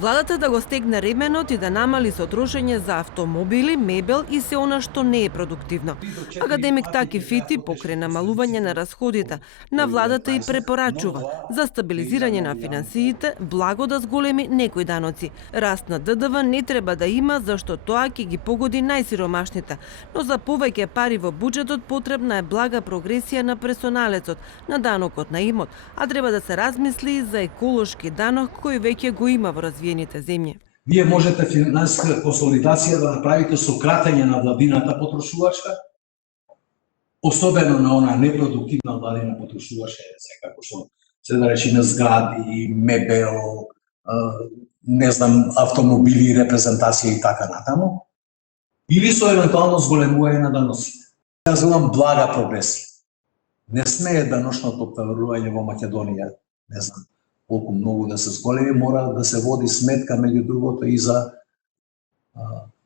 Владата да го стегне ременот и да намали сотрошење за автомобили, мебел и се она што не е продуктивно. Академик Таки Фити покрај намалување на расходите на владата и препорачува за стабилизирање на финансиите, благо да зголеми некои даноци. Раст на ДДВ не треба да има, зашто тоа ќе ги погоди најсиромашните, но за повеќе пари во буџетот потребна е блага прогресија на персоналецот, на данокот на имот, а треба да се размисли и за еколошки данок кој веќе го има во развиените земји. Вие можете финансиска консолидација да направите со кратење на владината потрошувачка, особено на она непродуктивна владина потрошувачка, како што се да речеме згради, мебел, не знам, автомобили, репрезентација и така натаму, или со евентуално зголемување на даноците. Јас имам блага прогресија. Не смее даночното обтоварување во Македонија, не знам колку многу да се зголеми, мора да се води сметка меѓу другото и за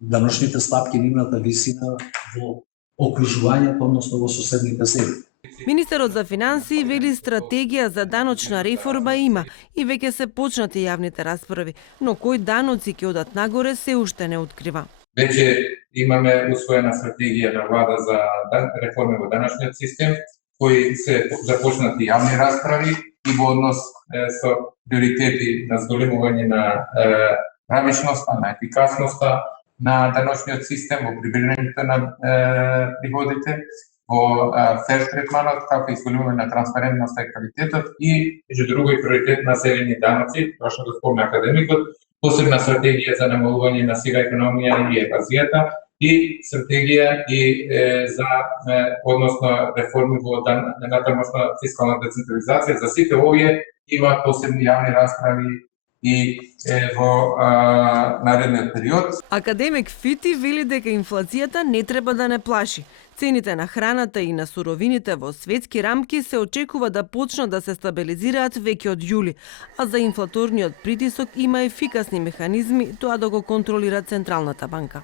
даночните стапки, нивната висина во окружувањето, односно во соседните земји. Министерот за финансии вели стратегија за даночна реформа има и веќе се почнати јавните расправи, но кои даноци ќе одат нагоре се уште не открива. Веќе имаме усвоена стратегија на влада за реформи во даночниот систем, кои се започнати јавни расправи и во однос со приоритети на зголемување на правичноста, на ефикасноста на даночниот систем, во прибирањето на приходите, во фер третманот, како и зголемување на транспарентноста и квалитетот и, меѓу друго, и приоритет на зелени даноци, тоа што го спомна академикот, посебна стратегија за намалување на сива економија и евазијата и стратегија и за односно реформи во натамошна фискална децентрализација. За сите овие има посебни јавни расправи и во наредниот период. Академик Фити вели дека инфлацијата не треба да не плаши. Цените на храната и на суровините во светски рамки се очекува да почнат да се стабилизираат веќе од јули, а за инфлаторниот притисок има ефикасни механизми тоа да го контролира Централната банка.